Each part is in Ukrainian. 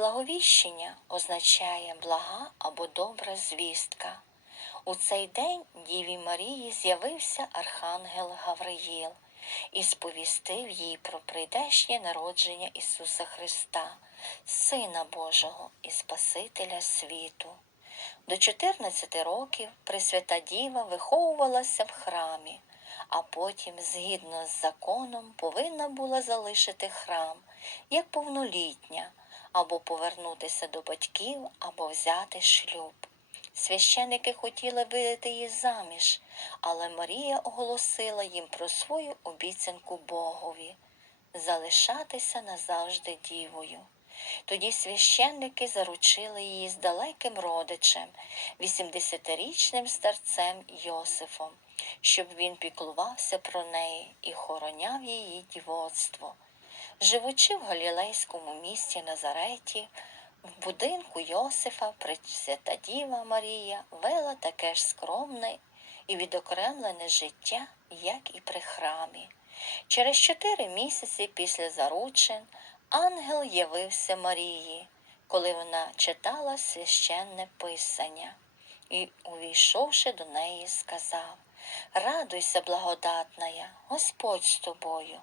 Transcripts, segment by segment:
благовіщення означає блага або добра звістка. У цей день Діві Марії з'явився архангел Гавриїл і сповістив їй про прийдешнє народження Ісуса Христа, Сина Божого і Спасителя світу. До 14 років Пресвята Діва виховувалася в храмі, а потім, згідно з законом, повинна була залишити храм як повнолітня, або повернутися до батьків, або взяти шлюб. Священники хотіли видати її заміж, але Марія оголосила їм про свою обіцянку Богові залишатися назавжди дівою. Тоді священники заручили її з далеким родичем, 80-річним старцем Йосифом, щоб він піклувався про неї і хороняв її дівоцтво. Живучи в галілейському місті Назареті, в будинку Йосифа Пресвята Діва Марія вела таке ж скромне і відокремлене життя, як і при храмі. Через чотири місяці після заручин ангел явився Марії, коли вона читала священне писання, і, увійшовши до неї, сказав Радуйся, благодатная, Господь з тобою,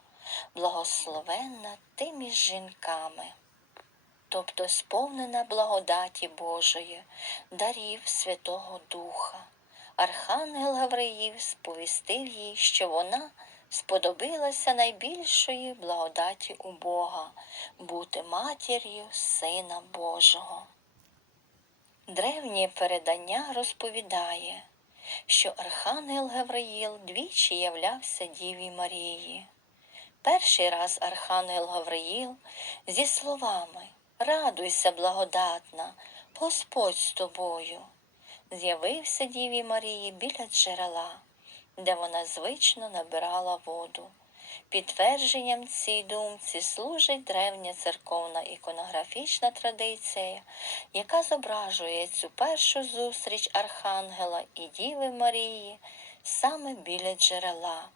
благословенна ти між жінками тобто сповнена благодаті Божої, дарів Святого Духа. Архангел Гавриїв сповістив їй, що вона сподобилася найбільшої благодаті у Бога бути матір'ю Сина Божого. Древнє передання розповідає, що Архангел Гавриїл двічі являвся Діві Марії. Перший раз Архангел Гавриїл зі словами Радуйся, благодатна, Господь з тобою. З'явився Діві Марії біля джерела, де вона звично набирала воду. Підтвердженням цій думці служить древня церковна іконографічна традиція, яка зображує цю першу зустріч Архангела і Діви Марії саме біля джерела.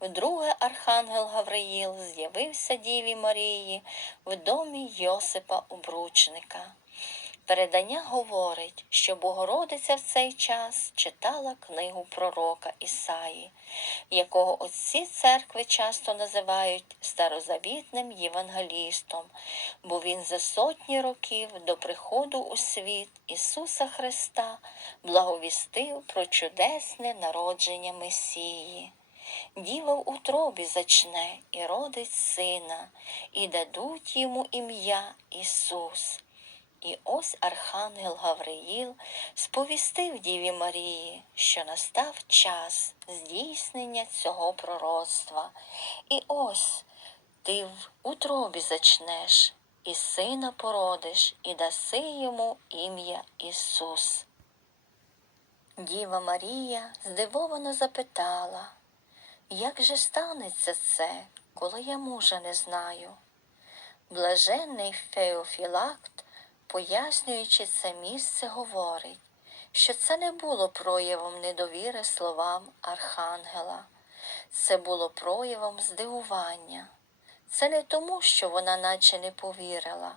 Вдруге архангел Гавриїл з'явився Діві Марії в домі Йосипа Обручника. Передання говорить, що Богородиця в цей час читала книгу пророка Ісаї, якого отці церкви часто називають старозавітним євангелістом, бо він за сотні років до приходу у світ Ісуса Христа благовістив про чудесне народження Месії. Діва в утробі зачне і родить сина, і дадуть йому ім'я Ісус. І ось Архангел Гавриїл сповістив Діві Марії, що настав час здійснення цього пророцтва. І ось ти в утробі зачнеш, і сина породиш, і даси йому ім'я Ісус. Діва Марія здивовано запитала, як же станеться це, коли я мужа не знаю? Блаженний Феофілакт, пояснюючи це місце, говорить, що це не було проявом недовіри словам Архангела, це було проявом здивування. Це не тому, що вона наче не повірила,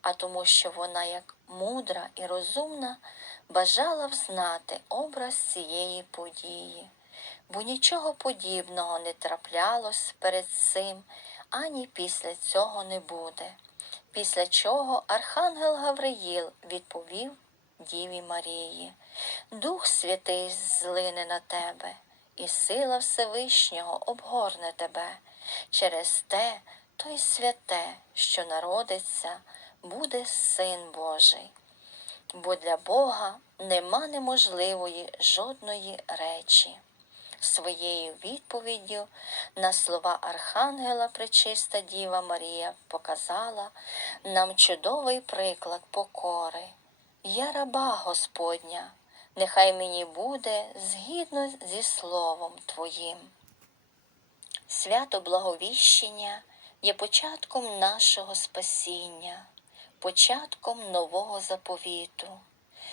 а тому, що вона, як мудра і розумна, бажала взнати образ цієї події бо нічого подібного не траплялось перед цим, ані після цього не буде. Після чого Архангел Гавриїл відповів Діві Марії, Дух Святий злине на тебе, і сила Всевишнього обгорне тебе. Через те той святе, що народиться, буде Син Божий. Бо для Бога нема неможливої жодної речі своєю відповіддю на слова Архангела Пречиста Діва Марія показала нам чудовий приклад покори. Я раба Господня, нехай мені буде згідно зі Словом Твоїм. Свято Благовіщення є початком нашого спасіння, початком нового заповіту.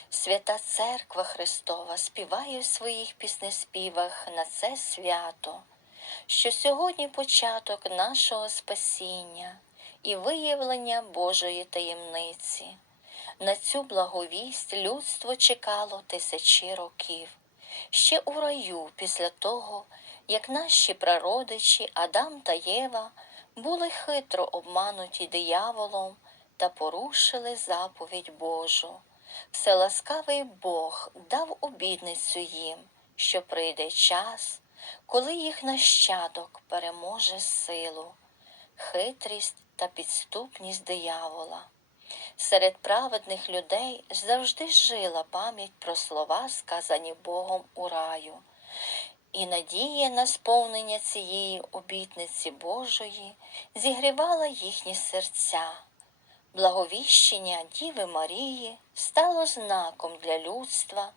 Свята Церква Христова співає в своїх піснеспівах на це свято, що сьогодні початок нашого спасіння, і виявлення Божої таємниці. На цю благовість людство чекало тисячі років. Ще у раю, після того, як наші прародичі Адам та Єва були хитро обмануті дияволом та порушили заповідь Божу. Вселаскавий Бог дав обідницю їм, що прийде час, коли їх нащадок переможе силу, хитрість та підступність диявола. Серед праведних людей завжди жила пам'ять про слова, сказані Богом у раю, і надія на сповнення цієї обітниці Божої зігрівала їхні серця. Благовіщення Діви Марії стало знаком для людства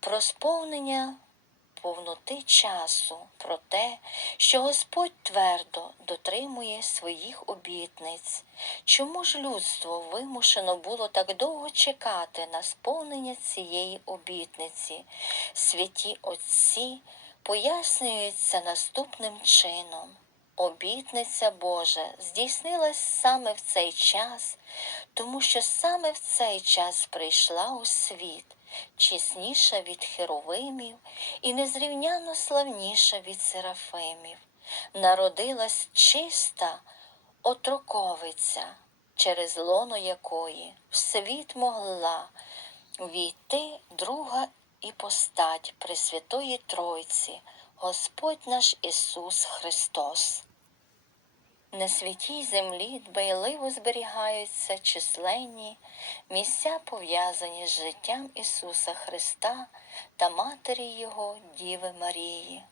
про сповнення повноти часу, про те, що Господь твердо дотримує своїх обітниць. Чому ж людство вимушено було так довго чекати на сповнення цієї обітниці? Святі Отці пояснюються наступним чином. Обітниця Божа здійснилась саме в цей час, тому що саме в цей час прийшла у світ, чесніша від херовимів і незрівняно славніша від серафимів. Народилась чиста отроковиця, через лоно якої в світ могла війти друга іпостать Пресвятої Тройці, Господь наш Ісус Христос. На святій землі дбайливо зберігаються численні місця, пов'язані з життям Ісуса Христа та Матері Його Діви Марії.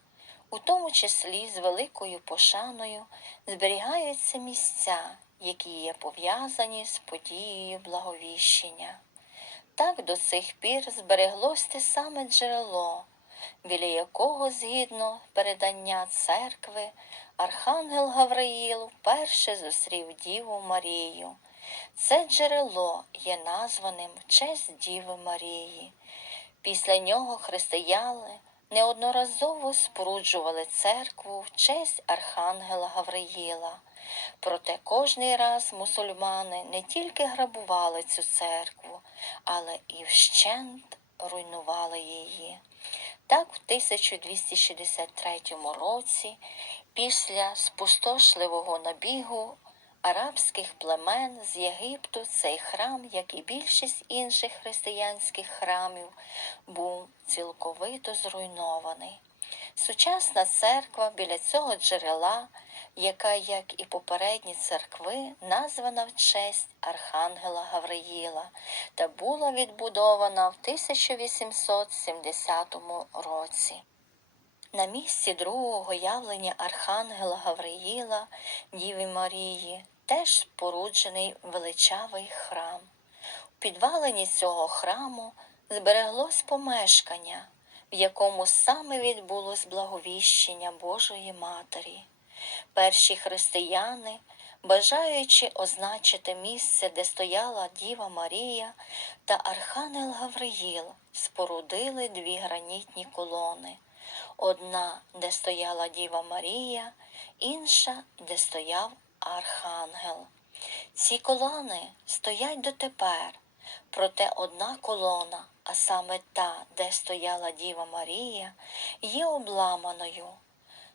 У тому числі з великою пошаною зберігаються місця, які є пов'язані з подією благовіщення. Так до цих пір збереглось те саме джерело, біля якого, згідно передання церкви, Архангел Гавриїл вперше зустрів Діву Марію. Це джерело є названим честь Діви Марії. Після нього християни неодноразово споруджували церкву в честь Архангела Гавриїла. Проте кожний раз мусульмани не тільки грабували цю церкву, але і вщент руйнували її. Так, в 1263 році, після спустошливого набігу арабських племен з Єгипту, цей храм, як і більшість інших християнських храмів, був цілковито зруйнований. Сучасна церква біля цього джерела, яка, як і попередні церкви, названа в честь Архангела Гавриїла та була відбудована в 1870 році. На місці другого явлення Архангела Гавриїла Діві Марії теж споруджений величавий храм. У підвалині цього храму збереглось помешкання, в якому саме відбулось благовіщення Божої Матері. Перші християни, бажаючи означити місце, де стояла Діва Марія та Архангел Гавриїл, спорудили дві гранітні колони. Одна, де стояла Діва Марія, інша, де стояв Архангел. Ці колони стоять дотепер, проте одна колона, а саме та, де стояла Діва Марія, є обламаною.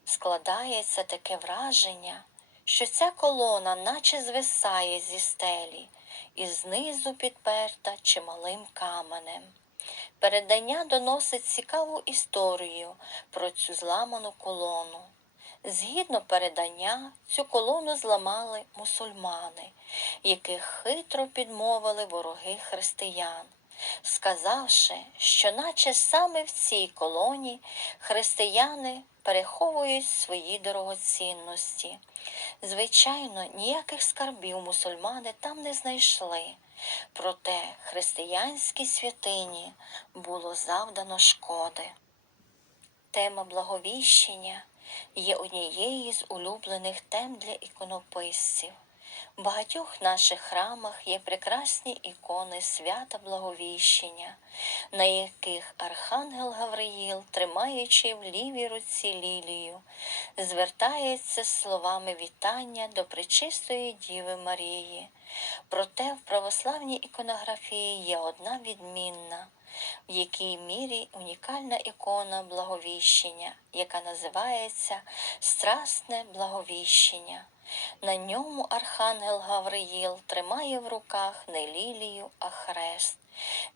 Складається таке враження, що ця колона наче звисає зі стелі і знизу підперта чималим каменем. Передання доносить цікаву історію про цю зламану колону. Згідно передання, цю колону зламали мусульмани, яких хитро підмовили вороги християн, сказавши, що наче саме в цій колоні християни переховують свої дорогоцінності. Звичайно, ніяких скарбів мусульмани там не знайшли. Проте християнській святині було завдано шкоди. Тема благовіщення є однією з улюблених тем для іконописців. В багатьох наших храмах є прекрасні ікони свята Благовіщення, на яких Архангел Гавриїл, тримаючи в лівій руці лілію, звертається словами вітання до Пречистої Діви Марії. Проте в православній іконографії є одна відмінна, в якій мірі унікальна ікона Благовіщення, яка називається Страсне Благовіщення. На ньому архангел Гавриїл тримає в руках не лілію, а хрест.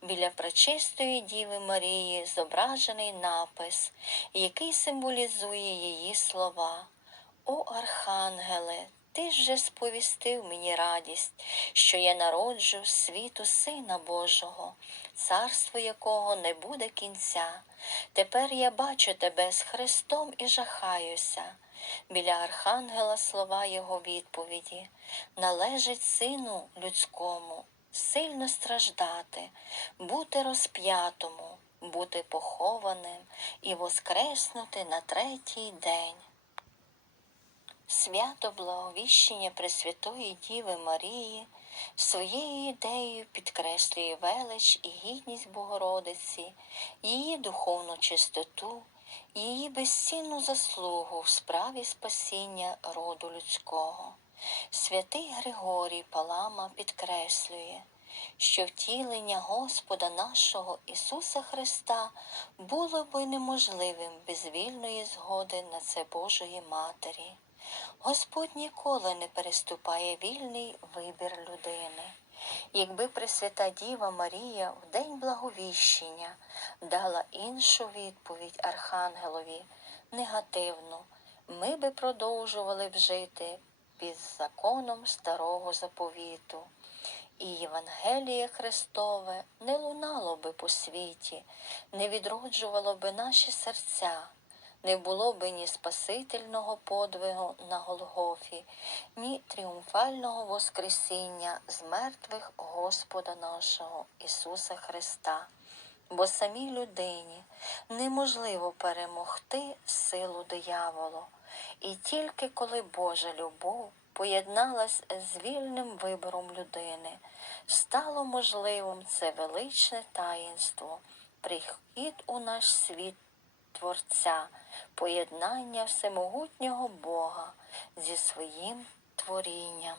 Біля пречистої Діви Марії зображений напис, який символізує її слова. О Архангеле, ти ж же сповістив мені радість, що я народжу світу Сина Божого, царство якого не буде кінця. Тепер я бачу тебе з Христом і жахаюся. Біля архангела слова його відповіді належить сину людському, сильно страждати, бути розп'ятому, бути похованим і воскреснути на третій день. Свято Благовіщення Пресвятої Діви Марії своєю ідеєю підкреслює велич і гідність Богородиці, її духовну чистоту, її безцінну заслугу в справі спасіння роду людського. Святий Григорій Палама підкреслює, що втілення Господа нашого Ісуса Христа було би неможливим без вільної згоди на це Божої Матері. Господь ніколи не переступає вільний вибір людини. Якби Пресвята Діва Марія в день благовіщення дала іншу відповідь Архангелові негативну, ми би продовжували б жити під законом старого заповіту. І Євангеліє Христове не лунало би по світі, не відроджувало би наші серця, не було би ні спасительного подвигу на Голгофі, ні тріумфального Воскресіння з мертвих Господа нашого Ісуса Христа. Бо самій людині неможливо перемогти силу дияволу, і тільки коли Божа любов поєдналась з вільним вибором людини, стало можливим це величне таїнство, прихід у наш світ Творця, поєднання всемогутнього Бога зі своїм творінням.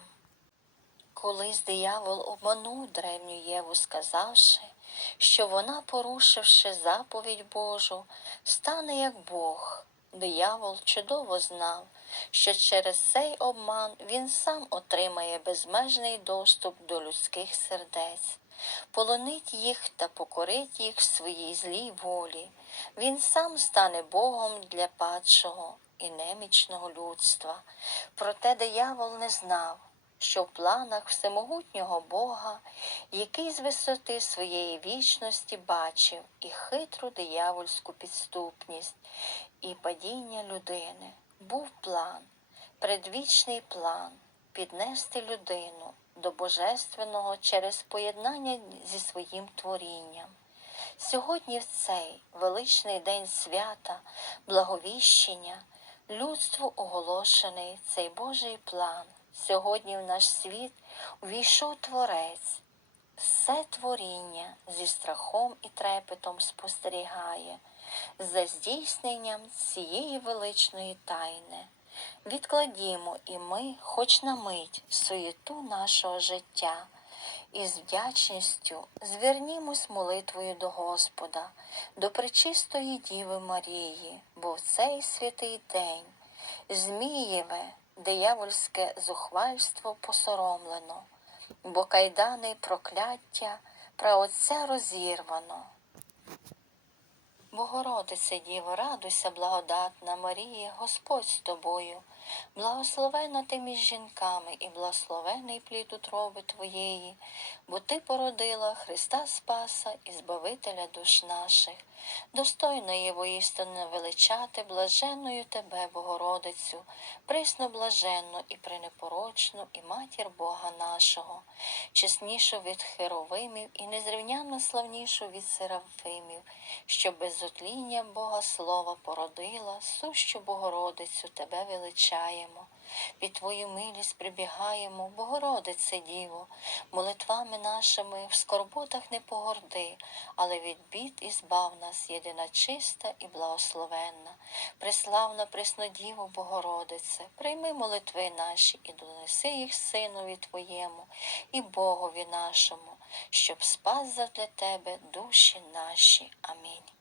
Колись диявол обманув древню Єву, сказавши, що вона, порушивши заповідь Божу, стане як Бог. Диявол чудово знав, що через цей обман він сам отримає безмежний доступ до людських сердець, полонить їх та покорить їх своїй злій волі. Він сам стане Богом для падшого і немічного людства. Проте диявол не знав, що в планах всемогутнього Бога, який з висоти своєї вічності бачив і хитру диявольську підступність, і падіння людини, був план, предвічний план піднести людину до Божественного через поєднання зі своїм творінням. Сьогодні в цей величний день свята, благовіщення, людству оголошений цей Божий план. Сьогодні в наш світ увійшов Творець. Все творіння зі страхом і трепетом спостерігає за здійсненням цієї величної тайни. Відкладімо і ми, хоч на мить, суєту нашого життя, і з вдячністю звернімось молитвою до Господа, до пречистої Діви Марії, бо в цей святий день Змієве, диявольське зухвальство посоромлено, бо кайдани прокляття праотця розірвано. Богородице Діво, радуйся, благодатна Марія, Господь з тобою, благословена ти між жінками і благословений плід утроби твоєї, бо ти породила Христа Спаса і Збавителя душ наших. Достойно є воістину величати блаженною тебе, Богородицю, присно блаженну і пренепорочну, і матір Бога нашого, чеснішу від херовимів і незрівнянно славнішу від серафимів, що без отління Бога Слова породила, сущу Богородицю тебе величає. Довіряємо. Під Твою милість прибігаємо, Богородице Діво, молитвами нашими в скорботах не погорди, але від бід і збав нас єдина чиста і благословенна. Преславна Преснодіво Богородице, прийми молитви наші і донеси їх Синові Твоєму і Богові нашому, щоб спас задля Тебе душі наші. Амінь.